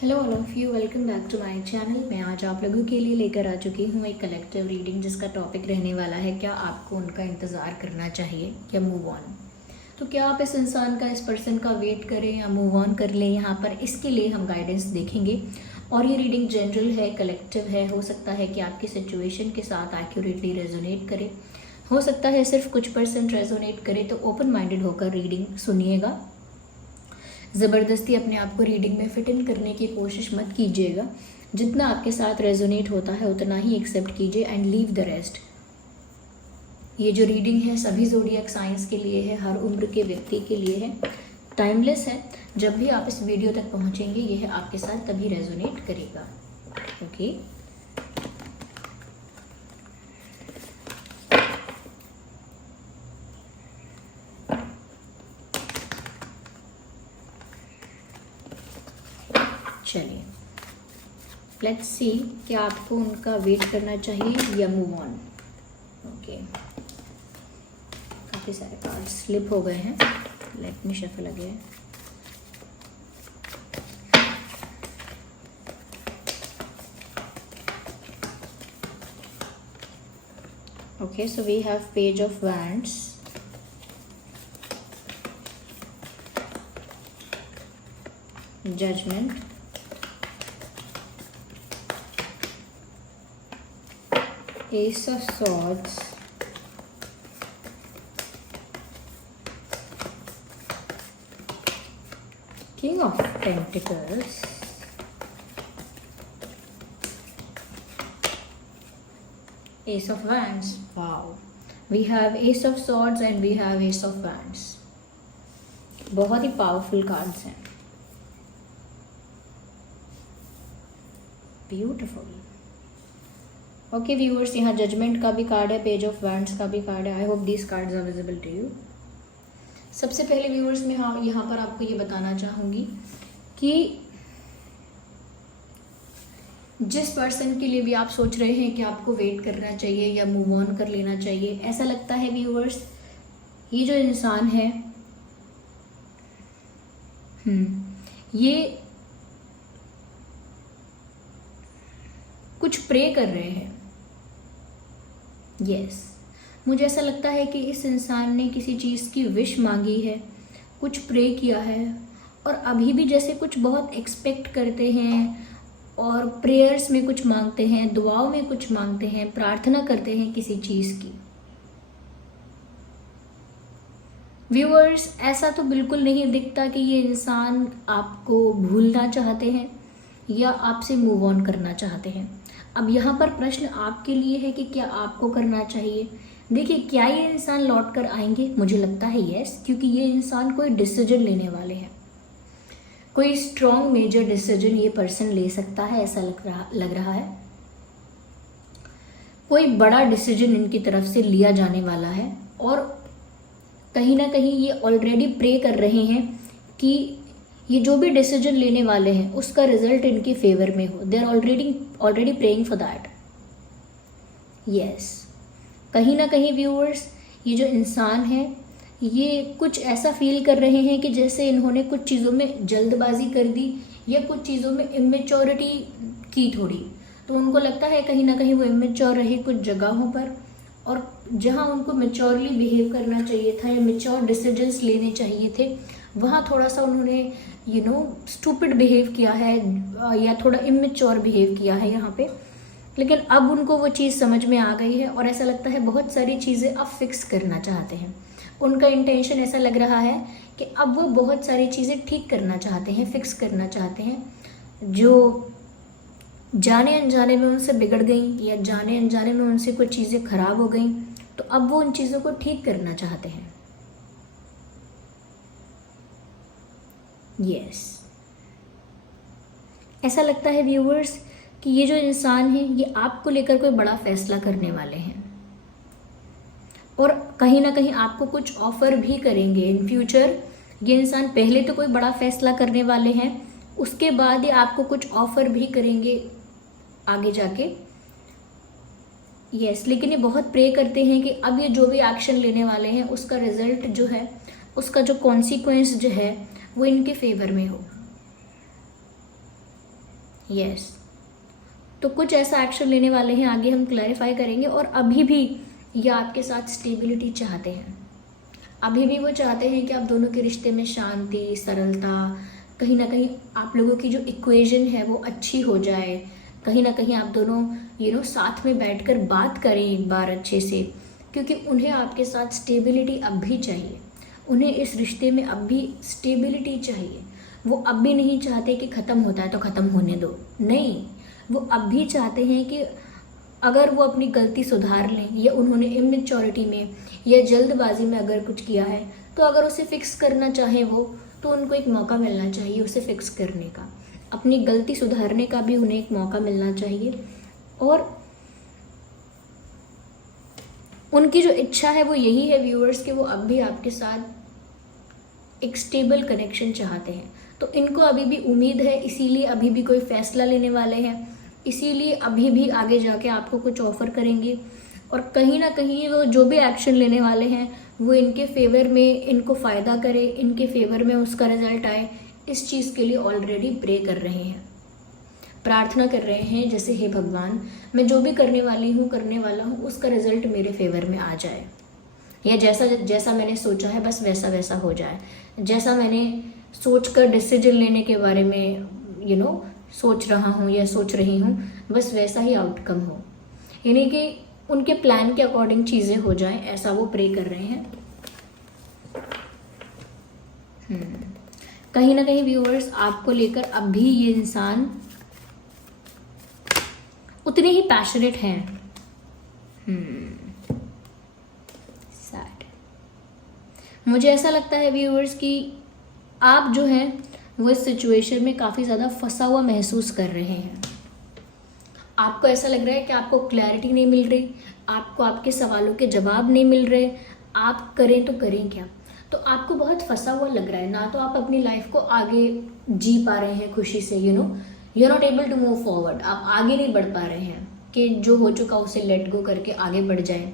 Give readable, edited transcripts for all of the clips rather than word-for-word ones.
Hello all of you, welcome back to my channel. मैं आज आप लोगों के लिए लेकर आ चुकी हूँ एक कलेक्टिव रीडिंग जिसका टॉपिक रहने वाला है क्या आपको उनका इंतज़ार करना चाहिए या मूव ऑन। तो क्या आप इस इंसान का, इस पर्सन का वेट करें या मूव ऑन कर लें, यहाँ पर इसके लिए हम गाइडेंस देखेंगे। और ये रीडिंग जनरल है, कलेक्टिव है। हो सकता है कि आपकी सिचुएशन के साथ एक्यूरेटली रेजोनेट करे, हो सकता है सिर्फ कुछ % रेजोनेट करे। तो ओपन माइंडेड होकर रीडिंग सुनिएगा। ज़बरदस्ती अपने आप को रीडिंग में फिट इन करने की कोशिश मत कीजिएगा। जितना आपके साथ रेजोनेट होता है उतना ही एक्सेप्ट कीजिए एंड लीव द रेस्ट। ये जो रीडिंग है सभी ज़ोडिएक साइंस के लिए है, हर उम्र के व्यक्ति के लिए है, टाइमलेस है। जब भी आप इस वीडियो तक पहुंचेंगे यह आपके साथ तभी रेजोनेट करेगा। ओके, चलिए लेट्स सी कि आपको उनका वेट करना चाहिए या मूव ऑन। ओके, काफ़ी सारे कार्ड स्लिप हो गए हैं, let me shuffle again. Okay, so we have page of wands, judgement, Ace of Swords, King of Pentacles, Ace of Wands. Wow, we have Ace of Swords and we have Ace of Wands. बहुत ही powerful cards हैं, beautiful. Okay viewers, यहाँ judgement का भी card है, page of wands का भी card है। I hope these cards are visible to you. सबसे पहले व्यूअर्स मैं यहाँ पर आपको ये बताना चाहूँगी कि जिस पर्सन के लिए भी आप सोच रहे हैं कि आपको वेट करना चाहिए या मूव ऑन कर लेना चाहिए, ऐसा लगता है व्यूअर्स ये जो इंसान है ये कुछ प्रे कर रहे हैं। यस, मुझे ऐसा लगता है कि इस इंसान ने किसी चीज़ की विश मांगी है, कुछ प्रे किया है और अभी भी जैसे कुछ बहुत एक्सपेक्ट करते हैं और प्रेयर्स में कुछ मांगते हैं, दुआओं में कुछ मांगते हैं, प्रार्थना करते हैं किसी चीज़ की। व्यूअर्स, ऐसा तो बिल्कुल नहीं दिखता कि ये इंसान आपको भूलना चाहते हैं या आपसे मूव ऑन करना चाहते हैं। अब यहाँ पर प्रश्न आपके लिए है कि क्या आपको करना चाहिए। देखिए, क्या ये इंसान लौट कर आएंगे? मुझे लगता है यस, क्योंकि ये इंसान कोई डिसीजन लेने वाले हैं, कोई स्ट्रॉन्ग मेजर डिसीजन ये पर्सन ले सकता है, ऐसा लग रहा है। कोई बड़ा डिसीजन इनकी तरफ से लिया जाने वाला है और कहीं ना कहीं ये ऑलरेडी प्रे कर रहे हैं कि ये जो भी डिसीजन लेने वाले हैं उसका रिजल्ट इनके फेवर में हो। They are already praying for that. Yes, कहीं ना कहीं व्यूअर्स ये जो इंसान है ये कुछ ऐसा फील कर रहे हैं कि जैसे इन्होंने कुछ चीज़ों में जल्दबाजी कर दी या कुछ चीज़ों में इमेच्योरिटी की थोड़ी, तो उनको लगता है कहीं ना कहीं वो इमेच्योर रहे कुछ जगहों पर, और जहाँ उनको मेच्योरली बिहेव करना चाहिए था या मेच्योर डिसीजंस लेने चाहिए थे वहाँ थोड़ा सा उन्होंने स्टूपिड बिहेव किया है या थोड़ा इमेच्योर बिहेव किया है यहाँ पे। लेकिन अब उनको वो चीज़ समझ में आ गई है और ऐसा लगता है बहुत सारी चीज़ें अब फिक्स करना चाहते हैं। उनका इंटेंशन ऐसा लग रहा है कि अब वो बहुत सारी चीज़ें ठीक करना चाहते हैं, फिक्स करना चाहते हैं। जो जाने अनजाने में उनसे बिगड़ गई या जाने अनजाने में उनसे कुछ चीज़ें खराब हो गई, तो अब वो उन चीज़ों को ठीक करना चाहते हैं। यस, ऐसा लगता है व्यूअर्स कि ये जो इंसान है ये आपको लेकर कोई बड़ा फैसला करने वाले हैं और कहीं ना कहीं आपको कुछ ऑफर भी करेंगे इन फ्यूचर। ये इंसान पहले तो कोई बड़ा फैसला करने वाले हैं, उसके बाद ही आपको कुछ ऑफर भी करेंगे आगे जाके। यस, लेकिन ये बहुत प्रे करते हैं कि अब ये जो भी एक्शन लेने वाले हैं उसका रिजल्ट जो है, उसका जो कॉन्सिक्वेंस जो है वो इनके फेवर में हो। यस, तो कुछ ऐसा एक्शन लेने वाले हैं, आगे हम क्लैरिफाई करेंगे। और अभी भी ये आपके साथ स्टेबिलिटी चाहते हैं, अभी भी वो चाहते हैं कि आप दोनों के रिश्ते में शांति, सरलता, कहीं ना कहीं आप लोगों की जो इक्वेशन है वो अच्छी हो जाए, कहीं ना कहीं आप दोनों साथ में बैठकर बात करें एक बार अच्छे से, क्योंकि उन्हें आपके साथ स्टेबिलिटी अब भी चाहिए, उन्हें इस रिश्ते में अब भी स्टेबिलिटी चाहिए। वो अब भी नहीं चाहते कि ख़त्म होता है तो ख़त्म होने दो, नहीं, वो अब भी चाहते हैं कि अगर वो अपनी गलती सुधार लें, या उन्होंने इमेच्योरिटी में या जल्दबाजी में अगर कुछ किया है तो अगर उसे फिक्स करना चाहे वो, तो उनको एक मौका मिलना चाहिए उसे फिक्स करने का, अपनी गलती सुधारने का भी उन्हें एक मौका मिलना चाहिए। और उनकी जो इच्छा है वो यही है व्यूअर्स कि वो अब भी आपके साथ एक स्टेबल कनेक्शन चाहते हैं। तो इनको अभी भी उम्मीद है, इसीलिए अभी भी कोई फैसला लेने वाले हैं, इसीलिए अभी भी आगे जाके आपको कुछ ऑफर करेंगे। और कहीं ना कहीं वो जो भी एक्शन लेने वाले हैं वो इनके फेवर में, इनको फ़ायदा करे, इनके फेवर में उसका रिजल्ट आए, इस चीज़ के लिए ऑलरेडी प्रे कर रहे हैं, प्रार्थना कर रहे हैं, जैसे हे भगवान, मैं जो भी करने वाली हूँ, करने वाला हूँ, उसका रिजल्ट मेरे फेवर में आ जाए, या जैसा जैसा मैंने सोचा है बस वैसा वैसा हो जाए, जैसा मैंने सोच कर डिसीजन लेने के बारे में सोच रहा हूँ या सोच रही हूँ, बस वैसा ही आउटकम हो, यानी कि उनके प्लान के अकॉर्डिंग चीज़ें हो जाएं, ऐसा वो प्रे कर रहे हैं। कहीं ना कहीं व्यूअर्स आपको लेकर अब भी ये इंसान उतने ही पैशनेट हैं। सैड। मुझे ऐसा लगता है व्यूअर्स कि आप जो हैं वो इस सिचुएशन में काफ़ी ज़्यादा फंसा हुआ महसूस कर रहे हैं। आपको ऐसा लग रहा है कि आपको क्लैरिटी नहीं मिल रही, आपको आपके सवालों के जवाब नहीं मिल रहे, आप करें तो करें क्या। तो आपको बहुत फंसा हुआ लग रहा है, ना तो आप अपनी लाइफ को आगे जी पा रहे हैं खुशी से, you are not able to move forward, आप आगे नहीं बढ़ पा रहे हैं कि जो हो चुका उसे लेट गो करके आगे बढ़ जाएं,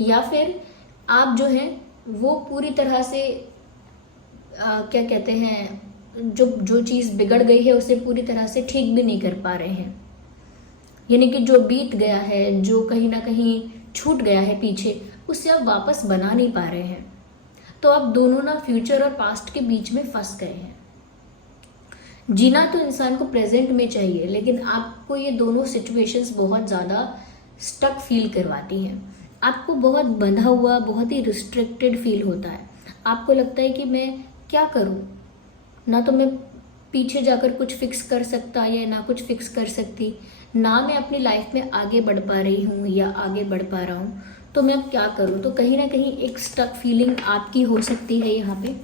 या फिर आप जो हैं वो पूरी तरह से क्या कहते हैं, जो चीज़ बिगड़ गई है उसे पूरी तरह से ठीक भी नहीं कर पा रहे हैं, यानी कि जो बीत गया है, जो कहीं ना कहीं छूट गया है पीछे, उससे आप वापस बना नहीं पा रहे हैं। तो आप दोनों ना फ्यूचर और पास्ट के बीच में फंस गए हैं। जीना तो इंसान को प्रेजेंट में चाहिए, लेकिन आपको ये दोनों सिचुएशंस बहुत ज़्यादा स्टक फील करवाती हैं। आपको बहुत बंधा हुआ, बहुत ही रिस्ट्रिक्टेड फील होता है। आपको लगता है कि मैं क्या करूं, ना तो मैं पीछे जाकर कुछ फिक्स कर सकता या ना कुछ फिक्स कर सकती, ना मैं अपनी लाइफ में आगे बढ़ पा रही हूँ या आगे बढ़ पा रहा हूँ, तो मैं अब क्या करूँ। तो कहीं ना कहीं एक स्टक फीलिंग आपकी हो सकती है यहाँ पे।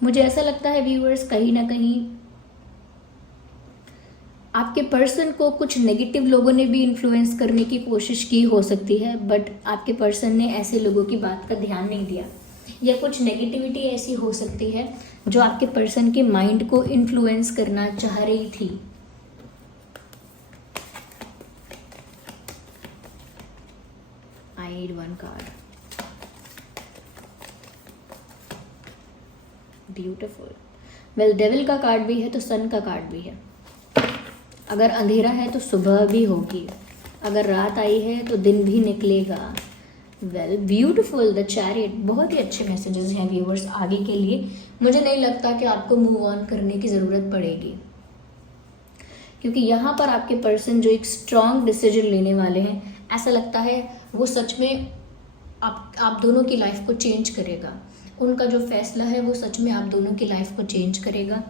मुझे ऐसा लगता है व्यूअर्स, कहीं ना कहीं आपके पर्सन को कुछ नेगेटिव लोगों ने भी इन्फ्लुएंस करने की कोशिश की हो सकती है, बट आपके पर्सन ने ऐसे लोगों की बात का ध्यान नहीं दिया, या कुछ नेगेटिविटी ऐसी हो सकती है जो आपके पर्सन के माइंड को इन्फ्लुएंस करना चाह रही थी। I need one card. Beautiful. Well, devil का कार्ड भी है तो सन का कार्ड भी है। अगर अंधेरा है तो सुबह भी होगी, अगर रात आई है तो दिन भी निकलेगा। Well, beautiful. The chariot. बहुत ही अच्छे मैसेजेस हैं व्यूअर्स आगे के लिए। मुझे नहीं लगता कि आपको मूव ऑन करने की ज़रूरत पड़ेगी, क्योंकि यहाँ पर आपके पर्सन जो एक स्ट्रॉन्ग डिसीजन लेने वाले हैं, ऐसा लगता है वो सच में आप दोनों की लाइफ को चेंज करेगा। उनका जो फैसला है वो सच में आप दोनों की लाइफ को चेंज करेगा।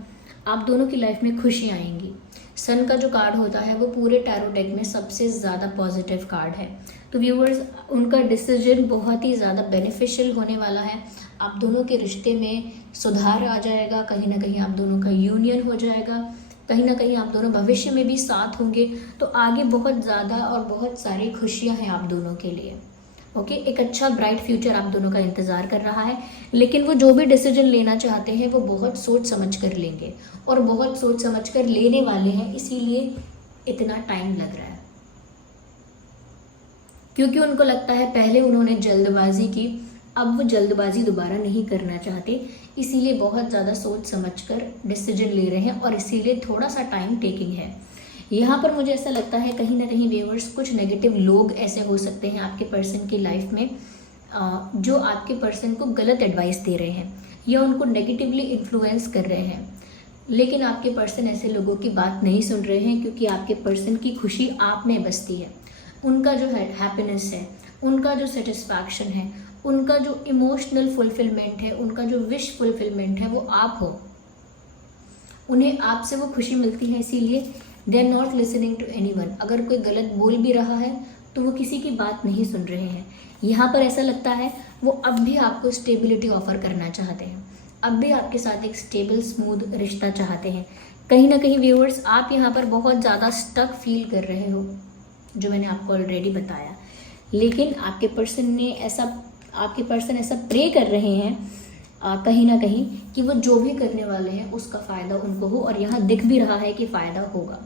आप दोनों की लाइफ में खुशी आएंगी। सन का जो कार्ड होता है वो पूरे टैरो डेक में सबसे ज़्यादा पॉजिटिव कार्ड है। तो व्यूअर्स, उनका डिसीजन बहुत ही ज़्यादा बेनिफिशियल होने वाला है। आप दोनों के रिश्ते में सुधार आ जाएगा, कहीं ना कहीं आप दोनों का यूनियन हो जाएगा, कहीं ना कहीं आप दोनों भविष्य में भी साथ होंगे। तो आगे बहुत ज़्यादा और बहुत सारी खुशियाँ हैं आप दोनों के लिए। ओके, एक अच्छा ब्राइट फ्यूचर आप दोनों का इंतज़ार कर रहा है। लेकिन वो जो भी डिसीजन लेना चाहते हैं वो बहुत सोच समझ कर लेंगे, और बहुत सोच समझ कर लेने वाले हैं, इसीलिए इतना टाइम लग रहा है। क्योंकि उनको लगता है पहले उन्होंने जल्दबाजी की, अब वो जल्दबाजी दोबारा नहीं करना चाहते, इसीलिए बहुत ज़्यादा सोच समझकर डिसीजन ले रहे हैं और इसीलिए थोड़ा सा टाइम टेकिंग है। यहाँ पर मुझे ऐसा लगता है कहीं ना कहीं व्यूअर्स कुछ नेगेटिव लोग ऐसे हो सकते हैं आपके पर्सन की लाइफ में जो आपके पर्सन को गलत एडवाइस दे रहे हैं या उनको नेगेटिवली इन्फ्लुएंस कर रहे हैं, लेकिन आपके पर्सन ऐसे लोगों की बात नहीं सुन रहे हैं क्योंकि आपके पर्सन की खुशी आप में बसती है। उनका जो हैप्पीनेस है, उनका जो सेटिस्फैक्शन है, उनका जो इमोशनल फुलफिलमेंट है, उनका जो विश फुलफिलमेंट है, वो आप हो। उन्हें आपसे वो खुशी मिलती है, इसीलिए they are not listening to anyone. अगर कोई गलत बोल भी रहा है तो वो किसी की बात नहीं सुन रहे हैं। यहाँ पर ऐसा लगता है वो अब भी आपको स्टेबिलिटी ऑफर करना चाहते हैं, अब भी आपके साथ एक स्टेबल स्मूथ रिश्ता चाहते हैं। कहीं ना कहीं व्यूअर्स आप यहाँ पर बहुत ज़्यादा स्टक फील कर रहे हो, जो मैंने आपको ऑलरेडी बताया, लेकिन आपके पर्सन ऐसा प्रे कर रहे हैं कहीं ना कहीं कि वो जो भी करने वाले हैं उसका फ़ायदा उनको हो, और यहाँ दिख भी रहा है कि फ़ायदा होगा।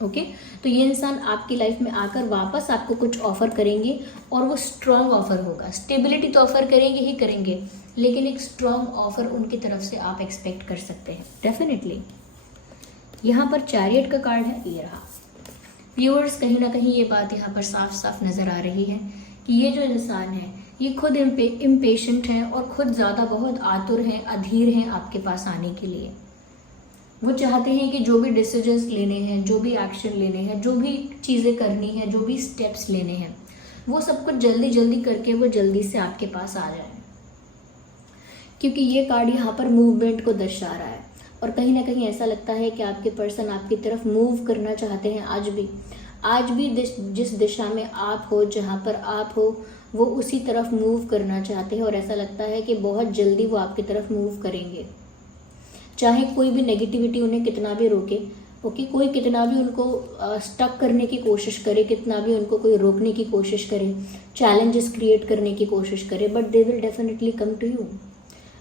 ओके, तो ये इंसान आपकी लाइफ में आकर वापस आपको कुछ ऑफ़र करेंगे और वो स्ट्रॉन्ग ऑफ़र होगा। स्टेबिलिटी तो ऑफ़र करेंगे ही करेंगे, लेकिन एक स्ट्रॉन्ग ऑफ़र उनकी तरफ से आप एक्सपेक्ट कर सकते हैं डेफिनेटली। यहाँ पर चैरियट का कार्ड है, ये रहा। व्यूअर्स कहीं ना कहीं ये बात यहाँ पर साफ साफ नज़र आ रही है कि ये जो इंसान है ये खुद इम्पेशेंट है और खुद ज़्यादा बहुत आतुर हैं, अधीर हैं आपके पास आने के लिए। वो चाहते हैं कि जो भी डिसीजंस लेने हैं, जो भी एक्शन लेने हैं, जो भी चीज़ें करनी है, जो भी स्टेप्स लेने हैं, वो सब कुछ जल्दी जल्दी करके वो जल्दी से आपके पास आ जाए, क्योंकि ये कार्ड यहाँ पर मूवमेंट को दर्शा रहा है। और कहीं ना कहीं ऐसा लगता है कि आपके पर्सन आपकी तरफ मूव करना चाहते हैं आज भी जिस दिशा में आप हो, जहाँ पर आप हो, वो उसी तरफ मूव करना चाहते हैं। और ऐसा लगता है कि बहुत जल्दी वो आपकी तरफ मूव करेंगे, चाहे कोई भी नेगेटिविटी उन्हें कितना भी रोके। ओके, कोई कितना भी उनको स्टक करने की कोशिश करे, कितना भी उनको कोई रोकने की कोशिश करे, चैलेंजेस क्रिएट करने की कोशिश करे, but they will definitely come to you.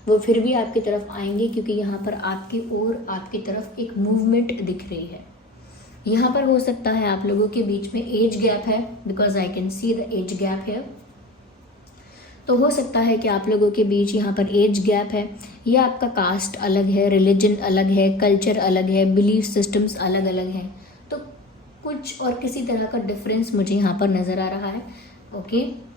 वो फिर भी आपकी तरफ आएंगे, क्योंकि यहाँ पर आपकी ओर आपकी तरफ एक मूवमेंट दिख रही है। यहाँ पर हो सकता है आप लोगों के बीच में एज गैप है, because I can see the age gap है। तो हो सकता है कि आप लोगों के बीच यहाँ पर एज गैप है, या आपका कास्ट अलग है, रिलीजन अलग है, कल्चर अलग है, बिलीफ सिस्टम्स अलग अलग हैं। तो कुछ और किसी तरह का डिफरेंस मुझे यहाँ पर नज़र आ रहा है। ओके,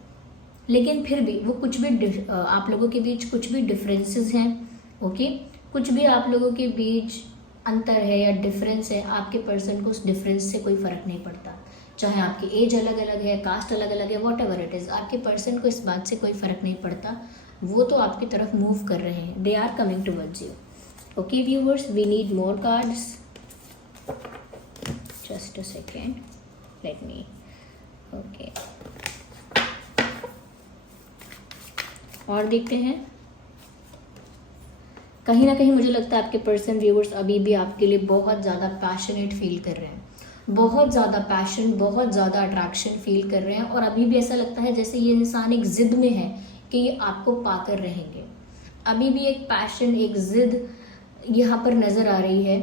लेकिन फिर भी वो कुछ भी आप लोगों के बीच कुछ भी डिफरेंसेस हैं। ओके, कुछ भी आप लोगों के बीच अंतर है या डिफरेंस है, आपके पर्सन को उस डिफरेंस से कोई फ़र्क नहीं पड़ता। चाहे आपकी एज अलग अलग है, कास्ट अलग अलग है, वॉट एवर इट इज़, आपके पर्सन को इस बात से कोई फ़र्क नहीं पड़ता। वो तो आपकी तरफ मूव कर रहे हैं, they are coming towards you. Okay viewers, we need more cards, just a second, let me. Okay, और देखते हैं। कहीं ना कहीं मुझे लगता है आपके पर्सन व्यूवर्स अभी भी आपके लिए बहुत ज़्यादा पैशनेट फील कर रहे हैं, बहुत ज़्यादा पैशन, बहुत ज़्यादा अट्रैक्शन फील कर रहे हैं। और अभी भी ऐसा लगता है जैसे ये इंसान एक ज़िद में है कि ये आपको पाकर रहेंगे। अभी भी एक पैशन, एक ज़िद यहाँ पर नज़र आ रही है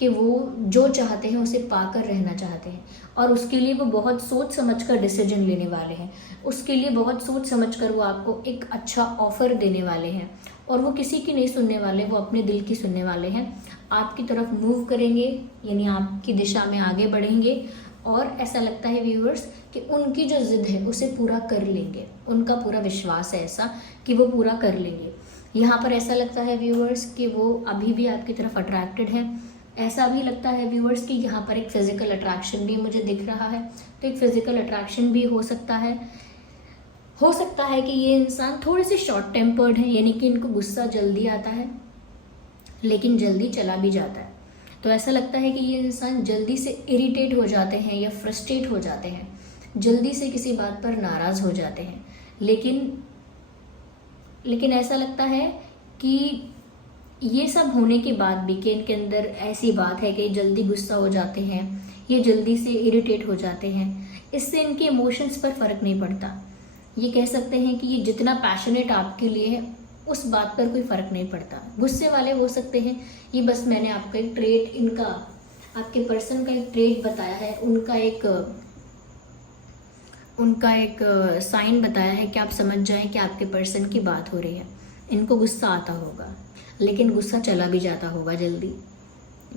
कि वो जो चाहते हैं उसे पाकर रहना चाहते हैं, और उसके लिए वो बहुत सोच समझकर डिसीजन लेने वाले हैं। उसके लिए बहुत सोच समझकर वो आपको एक अच्छा ऑफ़र देने वाले हैं, और वो किसी की नहीं सुनने वाले, वो अपने दिल की सुनने वाले हैं। आपकी तरफ मूव करेंगे, यानी आपकी दिशा में आगे बढ़ेंगे, और ऐसा लगता है व्यूअर्स कि उनकी जो ज़िद है उसे पूरा कर लेंगे। उनका पूरा विश्वास है ऐसा कि वो पूरा कर लेंगे। यहाँ पर ऐसा लगता है व्यूअर्स कि वो अभी भी आपकी तरफ अट्रैक्टेड है। ऐसा भी लगता है व्यूअर्स कि यहाँ पर एक फिज़िकल अट्रैक्शन भी मुझे दिख रहा है। तो एक फिज़िकल अट्रैक्शन भी हो सकता है कि ये इंसान थोड़े से शॉर्ट टेम्पर्ड हैं, यानी कि इनको गुस्सा जल्दी आता है लेकिन जल्दी चला भी जाता है। तो ऐसा लगता है कि ये इंसान जल्दी से इरिटेट हो जाते हैं या फ्रस्ट्रेट हो जाते हैं, जल्दी से किसी बात पर नाराज़ हो जाते हैं। लेकिन ऐसा लगता है कि ये सब होने के बाद भी कि इनके अंदर ऐसी बात है कि ये जल्दी गुस्सा हो जाते हैं, ये जल्दी से इरिटेट हो जाते हैं, इससे इनके इमोशंस पर फ़र्क नहीं पड़ता। ये कह सकते हैं कि ये जितना पैशनेट आपके लिए है उस बात पर कोई फ़र्क नहीं पड़ता। गुस्से वाले हो सकते हैं, ये बस मैंने आपका एक ट्रेट, उनका एक साइन बताया है कि आप समझ जाएं कि आपके पर्सन की बात हो रही है। इनको गुस्सा आता होगा, लेकिन गुस्सा चला भी जाता होगा जल्दी।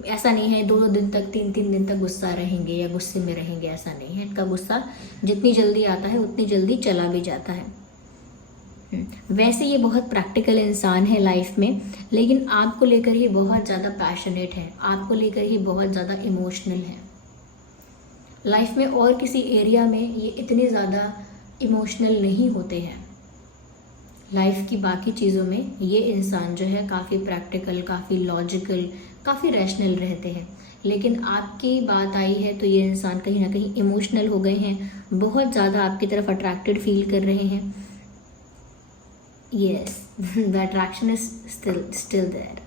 ऐसा नहीं है 2-2 दिन तक, 3-3 दिन तक गुस्सा रहेंगे या गुस्से में रहेंगे, ऐसा नहीं है। इनका गुस्सा जितनी जल्दी आता है उतनी जल्दी चला भी जाता है। वैसे ये बहुत प्रैक्टिकल इंसान है लाइफ में, लेकिन आपको लेकर ही बहुत ज़्यादा पैशनेट है, आपको लेकर ही बहुत ज़्यादा इमोशनल है। लाइफ में और किसी एरिया में ये इतने ज़्यादा इमोशनल नहीं होते हैं। लाइफ की बाकी चीज़ों में ये इंसान जो है काफ़ी प्रैक्टिकल, काफ़ी लॉजिकल, काफ़ी रैशनल रहते हैं। लेकिन आपकी बात आई है तो ये इंसान कहीं ना कहीं इमोशनल हो गए हैं, बहुत ज़्यादा आपकी तरफ अट्रैक्टेड फील कर रहे हैं। Yes, the attraction is still there.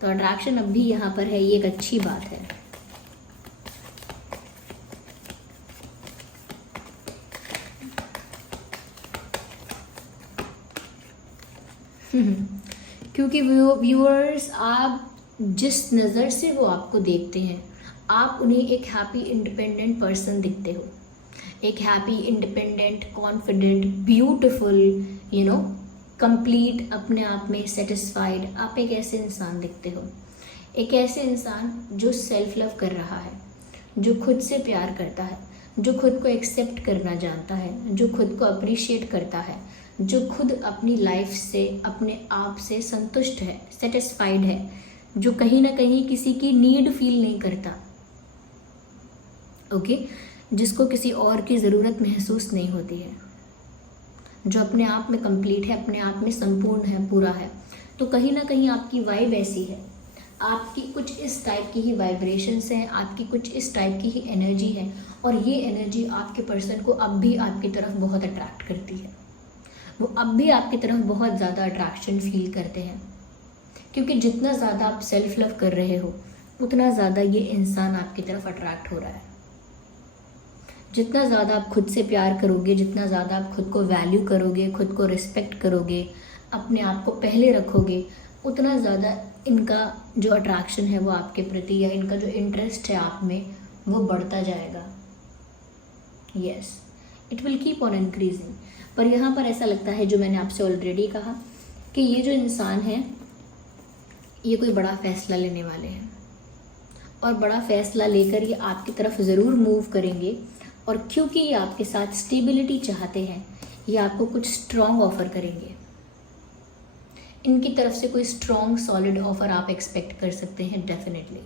तो अट्रैक्शन अब भी यहाँ पर है, ये एक अच्छी बात है। क्योंकि व्यूअर्स, आप जिस नज़र से वो आपको देखते हैं, आप उन्हें एक हैप्पी इंडिपेंडेंट पर्सन दिखते हो। एक happy independent, confident, beautiful, complete, अपने आप में सेटिस्फाइड, आप एक ऐसे इंसान दिखते हो। एक ऐसे इंसान जो सेल्फ लव कर रहा है, जो खुद से प्यार करता है, जो खुद को एक्सेप्ट करना जानता है, जो खुद को अप्रिशिएट करता है, जो खुद अपनी लाइफ से, अपने आप से संतुष्ट है, सेटिस्फाइड है, जो कहीं ना कहीं किसी की नीड फील नहीं करता। ओके, जिसको किसी और की ज़रूरत महसूस नहीं होती है, जो अपने आप में कंप्लीट है, अपने आप में संपूर्ण है, पूरा है। तो कहीं ना कहीं आपकी वाइब ऐसी है, आपकी कुछ इस टाइप की ही वाइब्रेशंस हैं, आपकी कुछ इस टाइप की ही एनर्जी है, और ये एनर्जी आपके पर्सन को अब भी आपकी तरफ बहुत अट्रैक्ट करती है। वो अब भी आपकी तरफ बहुत ज़्यादा अट्रैक्शन फील करते हैं, क्योंकि जितना ज़्यादा आप सेल्फ लव कर रहे हो उतना ज़्यादा ये इंसान आपकी तरफ अट्रैक्ट हो रहा है। जितना ज़्यादा आप खुद से प्यार करोगे, जितना ज़्यादा आप खुद को वैल्यू करोगे, खुद को रिस्पेक्ट करोगे, अपने आप को पहले रखोगे, उतना ज़्यादा इनका जो अट्रैक्शन है वो आपके प्रति, या इनका जो इंटरेस्ट है आप में, वो बढ़ता जाएगा। Yes, it will keep on increasing. पर यहाँ पर ऐसा लगता है, जो मैंने आपसे ऑलरेडी कहा, कि ये जो इंसान है ये कोई बड़ा फैसला लेने वाले हैं, और बड़ा फैसला लेकर ये आपकी तरफ ज़रूर मूव करेंगे। और क्योंकि ये आपके साथ स्टेबिलिटी चाहते हैं, ये आपको कुछ स्ट्रॉन्ग ऑफर करेंगे। इनकी तरफ से कोई स्ट्रॉन्ग सॉलिड ऑफर आप एक्सपेक्ट कर सकते हैं डेफिनेटली।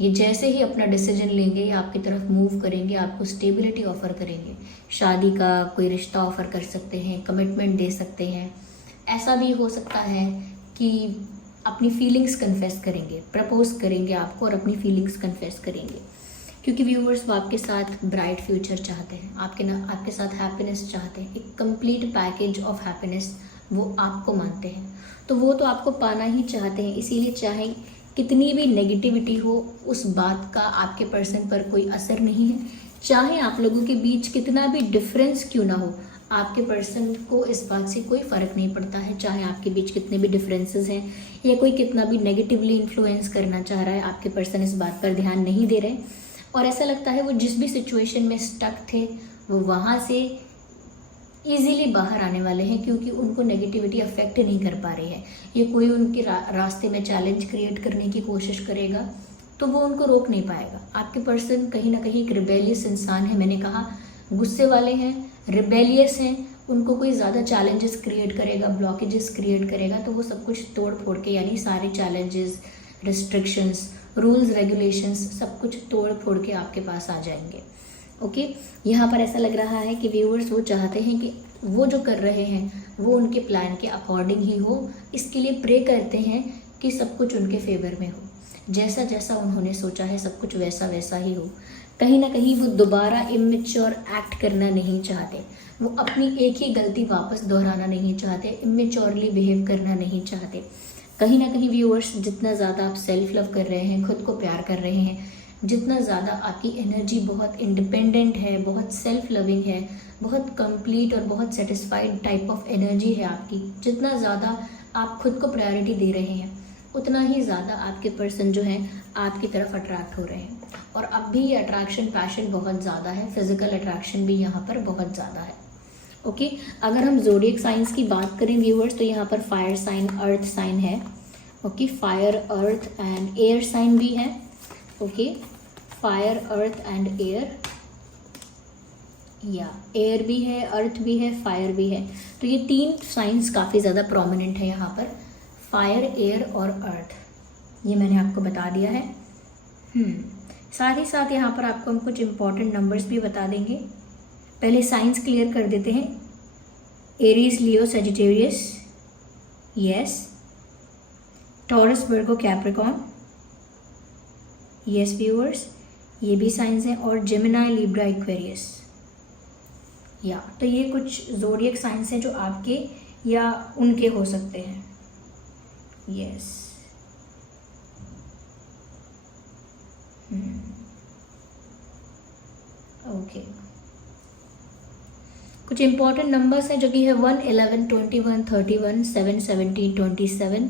ये जैसे ही अपना डिसीजन लेंगे, ये आपकी तरफ मूव करेंगे, आपको स्टेबिलिटी ऑफर करेंगे। शादी का कोई रिश्ता ऑफर कर सकते हैं, कमिटमेंट दे सकते हैं। ऐसा भी हो सकता है कि अपनी फीलिंग्स कन्फेस करेंगे, प्रपोज करेंगे आपको और अपनी फीलिंग्स कन्फेस करेंगे। क्योंकि व्यूअर्स, वो आपके साथ ब्राइट फ्यूचर चाहते हैं, आपके साथ हैप्पीनेस चाहते हैं, एक कंप्लीट पैकेज ऑफ हैप्पीनेस वो आपको मानते हैं। तो वो तो आपको पाना ही चाहते हैं, इसीलिए चाहे कितनी भी नेगेटिविटी हो, उस बात का आपके पर्सन पर कोई असर नहीं है। चाहे आप लोगों के बीच कितना भी डिफरेंस क्यों ना हो, आपके पर्सन को इस बात से कोई फ़र्क नहीं पड़ता है। चाहे आपके बीच कितने भी डिफरेंसेस हैं, या कोई कितना भी नेगेटिवली इन्फ्लुएंस करना चाह रहा है, आपके पर्सन इस बात पर ध्यान नहीं दे रहे। और ऐसा लगता है वो जिस भी सिचुएशन में स्टक थे, वो वहाँ से इजीली बाहर आने वाले हैं, क्योंकि उनको नेगेटिविटी अफेक्ट नहीं कर पा रही है। ये कोई उनके रास्ते में चैलेंज क्रिएट करने की कोशिश करेगा तो वो उनको रोक नहीं पाएगा। आपके पर्सन कहीं ना कहीं एक रिबेलियस इंसान है, मैंने कहा गुस्से वाले हैं, रिबेलियस हैं। उनको कोई ज़्यादा चैलेंजेस क्रिएट करेगा, ब्लॉकेजेस क्रिएट करेगा, तो वो सब कुछ तोड़ फोड़ के, यानी सारे चैलेंजेस, रिस्ट्रिक्शंस, रूल्स, रेगुलेशंस, सब कुछ तोड़ फोड़ के आपके पास आ जाएंगे। ओके, यहाँ पर ऐसा लग रहा है कि व्यूअर्स वो चाहते हैं कि वो जो कर रहे हैं वो उनके प्लान के अकॉर्डिंग ही हो। इसके लिए प्रे करते हैं कि सब कुछ उनके फेवर में हो, जैसा जैसा उन्होंने सोचा है सब कुछ वैसा वैसा ही हो। कहीं ना कहीं वो दोबारा इमेच्योर एक्ट करना नहीं चाहते, वो अपनी एक ही गलती वापस दोहराना नहीं चाहते, इमेच्योरली बिहेव करना नहीं चाहते। कहीं ना कहीं व्यूअर्स, जितना ज़्यादा आप सेल्फ लव कर रहे हैं, खुद को प्यार कर रहे हैं, जितना ज़्यादा आपकी एनर्जी बहुत इंडिपेंडेंट है, बहुत सेल्फ लविंग है, बहुत कंप्लीट और बहुत सेटिस्फाइड टाइप ऑफ एनर्जी है आपकी, जितना ज़्यादा आप खुद को प्रायोरिटी दे रहे हैं, उतना ही ज़्यादा आपके पर्सन जो है आपकी तरफ अट्रैक्ट हो रहे हैं। और अब भी ये अट्रैक्शन पैशन बहुत ज़्यादा है, फिजिकल अट्रैक्शन भी यहाँ पर बहुत ज़्यादा है। ओके, अगर हम ज़ोडिएक साइंस की बात करें व्यूअर्स, तो यहाँ पर फायर साइन, अर्थ साइन है। Okay, fire, earth and air sign भी है। Okay, fire, earth and air, या एयर भी है, अर्थ भी है, फायर भी है। तो ये 3 साइंस काफ़ी ज़्यादा प्रोमिनेंट है यहाँ पर, फायर, एयर और अर्थ। ये मैंने आपको बता दिया है। साथ ही साथ यहाँ पर आपको हम कुछ इंपॉर्टेंट नंबर्स भी बता देंगे। पहले साइंस क्लियर कर देते हैं। एरीज, लियो, सजिटेरियस, यस। टॉरस, वर्गो, कैप्रिकॉर्न, यस व्यूअर्स, ये भी साइंस हैं। और जेमिनाई, लिब्रा, एक्वेरियस, या तो ये कुछ ज़ोडिएक साइंस हैं जो आपके या उनके हो सकते हैं। Yes, okay. कुछ इंपॉर्टेंट नंबर्स हैं जो कि है 1, 11, 21, 31, 7, 17, 27,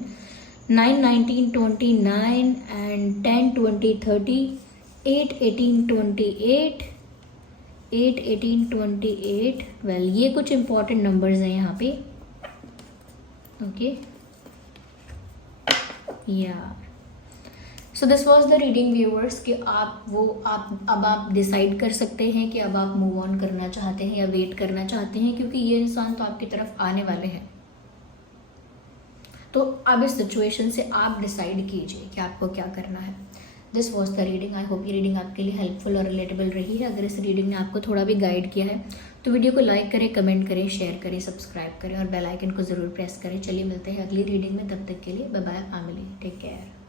9, 19, 29 एंड 10, 20, 30, 8, 18, 28, 8, 18, 28। वेल, ये कुछ इंपॉर्टेंट नंबर्स हैं यहाँ पे। ओके, या so this was the reading viewers कि अब आप डिसाइड कर सकते हैं कि अब आप मूव ऑन करना चाहते हैं या वेट करना चाहते हैं, क्योंकि ये इंसान तो आपकी तरफ आने वाले हैं। तो अब इस सिचुएशन से आप डिसाइड कीजिए कि आपको क्या करना है। This was the reading. I hope ये रीडिंग आपके लिए हेल्पफुल और रिलेटेबल रही है। अगर इस रीडिंग ने आपको थोड़ा भी गाइड किया है तो वीडियो को लाइक करें, कमेंट करें, शेयर करें, सब्सक्राइब करें और बेल आइकन को ज़रूर प्रेस करें। चलिए मिलते हैं अगली रीडिंग में, तब तक के लिए bye bye family, take care.